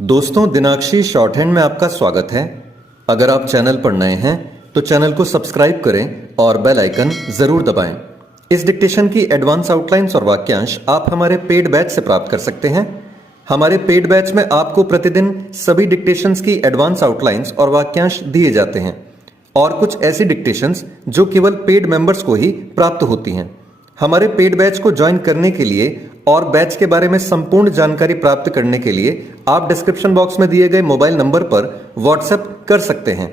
दोस्तों, दिनाक्षी short hand में आपका स्वागत है। अगर आप चैनल पर नए हैं तो चैनल को सब्सक्राइब करें और बेल आइकन जरूर दबाएं। इस डिक्टेशन की एडवांस आउटलाइंस और वाक्यांश आप हमारे पेड बैच से प्राप्त कर सकते हैं। हमारे पेड बैच में आपको प्रतिदिन सभी डिक्टेशंस की एडवांस आउटलाइंस और वाक्यांश दिए जाते हैं और कुछ ऐसी डिक्टेशंस जो केवल पेड मेंबर्स को ही प्राप्त होती हैं। हमारे पेड बैच को ज्वाइन करने के लिए और बैच के बारे में संपूर्ण जानकारी प्राप्त करने के लिए आप डिस्क्रिप्शन बॉक्स में दिए गए मोबाइल नंबर पर व्हाट्सएप कर सकते हैं।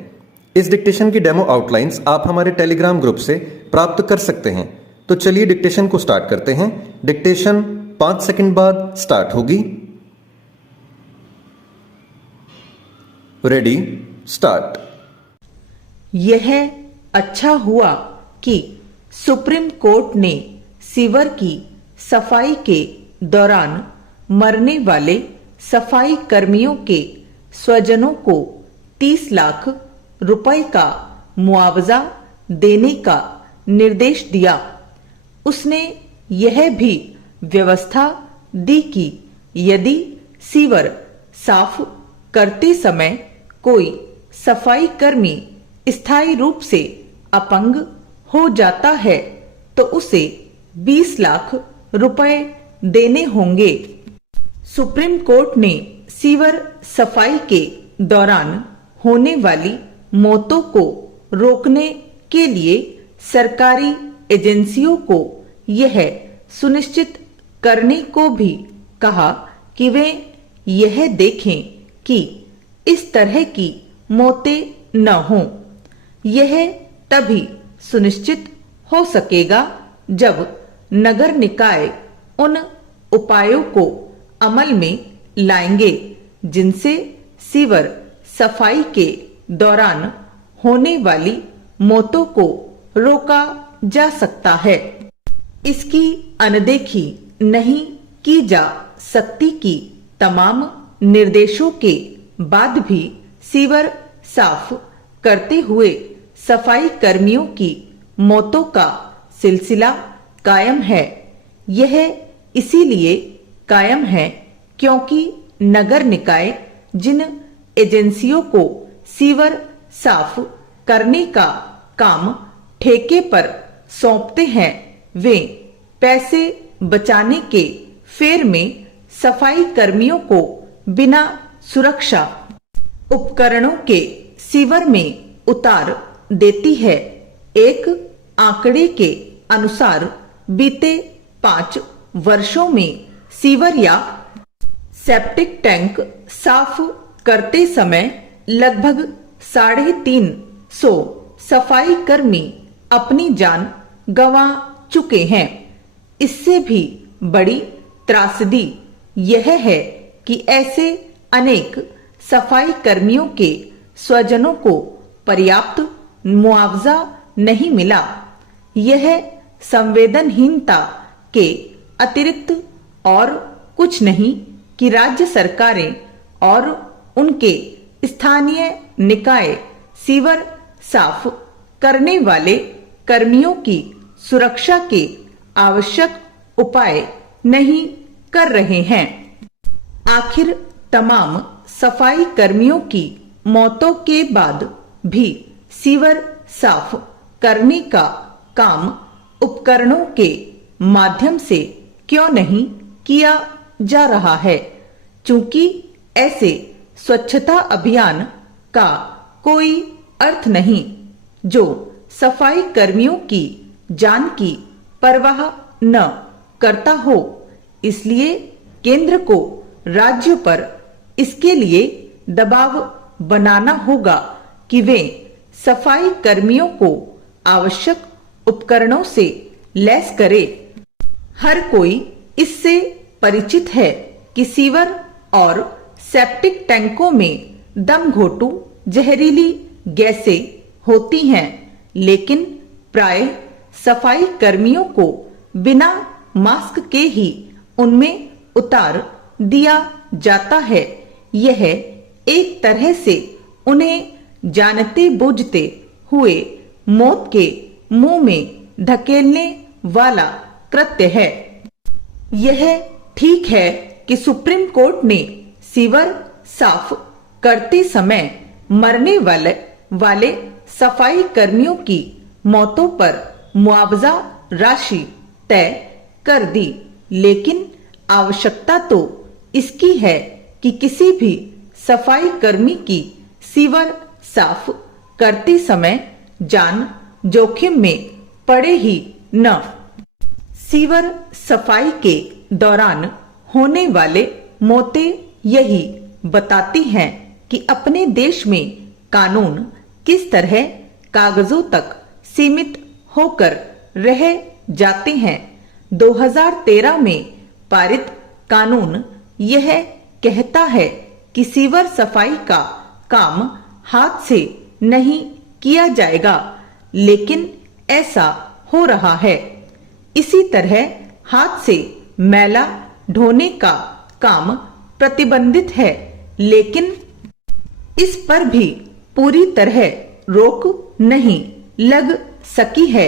इस डिक्टेशन की डेमो आउटलाइंस आप हमारे टेलीग्राम ग्रुप से प्राप्त कर सकते हैं। तो चलिए डिक्टेशन को स्टार्ट करते हैं। डिक्टेशन 5 सेकंड बाद स्टार्ट होगी। Ready, start. यह अच्छा हुआ कि सुप्रीम कोर्ट ने सीवर की सफाई के दौरान मरने वाले सफाई कर्मियों के स्वजनों को 30 लाख रुपए का मुआवजा देने का निर्देश दिया। उसने यह भी व्यवस्था दी कि यदि सीवर साफ करते समय कोई सफाई कर्मी स्थायी रूप से अपंग हो जाता है तो उसे 20 लाख रुपए देने होंगे। सुप्रीम कोर्ट ने सीवर सफाई के दौरान होने वाली मौतों को रोकने के लिए सरकारी एजेंसियों को यह सुनिश्चित करने को भी कहा कि वे यह देखें कि इस तरह की मौतें न हों। यह तभी सुनिश्चित हो सकेगा जब नगर निकाय उन उपायों को अमल में लाएंगे जिनसे सीवर सफाई के दौरान होने वाली मौतों को रोका जा सकता है। इसकी अनदेखी नहीं की जा सकती कि तमाम निर्देशों के बाद भी सीवर साफ करते हुए सफाई कर्मियों की मौतों का सिलसिला कायम है। यह इसीलिए कायम है क्योंकि नगर निकाय जिन एजेंसियों को सीवर साफ करने का काम ठेके पर सौंपते हैं वे पैसे बचाने के फेर में सफाई कर्मियों को बिना सुरक्षा उपकरणों के सीवर में उतार देती है। एक आंकड़े के अनुसार बीते 5 वर्षों में सीवर या सेप्टिक टैंक साफ करते समय लगभग 350 सफाई कर्मी अपनी जान गंवा चुके हैं। इससे भी बड़ी त्रासदी यह है कि ऐसे अनेक सफाई कर्मियों के स्वजनों को पर्याप्त मुआवजा नहीं मिला। यह संवेदनहीनता के अतिरिक्त और कुछ नहीं कि राज्य सरकारें और उनके स्थानीय निकाय सीवर साफ करने वाले कर्मियों की सुरक्षा के आवश्यक उपाय नहीं कर रहे हैं। आखिर तमाम सफाई कर्मियों की मौतों के बाद भी सीवर साफ करने का काम उपकरणों के माध्यम से क्यों नहीं किया जा रहा है? चूंकि ऐसे स्वच्छता अभियान का कोई अर्थ नहीं जो सफाई कर्मियों की जान की परवाह न करता हो। इसलिए केंद्र को राज्य पर इसके लिए दबाव बनाना होगा कि वे सफाई कर्मियों को आवश्यक उपकरणों से लैस करे। हर कोई इससे परिचित है कि सीवर और सेप्टिक टैंकों में दम घोटू जहरीली गैसें होती हैं, लेकिन प्राय सफाई कर्मियों को बिना मास्क के ही उनमें उतार दिया जाता है। यह एक तरह से उन्हें जानते बूझते हुए मौत के मुंह में धकेलने वाला कृत्य है। यह ठीक है कि सुप्रीम कोर्ट ने सीवर साफ करते समय मरने वाले सफाई कर्मियों की मौतों पर मुआवजा राशि तय कर दी, लेकिन आवश्यकता तो इसकी है कि किसी भी सफाई कर्मी की सीवर साफ करते समय जान जोखिम में पड़े ही न। सीवर सफाई के दौरान होने वाले मौतें यही बताती हैं कि अपने देश में कानून किस तरह कागजों तक सीमित होकर रह जाते हैं। 2013 में पारित कानून यह कहता है कि सीवर सफाई का काम हाथ से नहीं किया जाएगा, लेकिन ऐसा हो रहा है। इसी तरह हाथ से मैला ढोने का काम प्रतिबंधित है, लेकिन इस पर भी पूरी तरह रोक नहीं लग सकी है।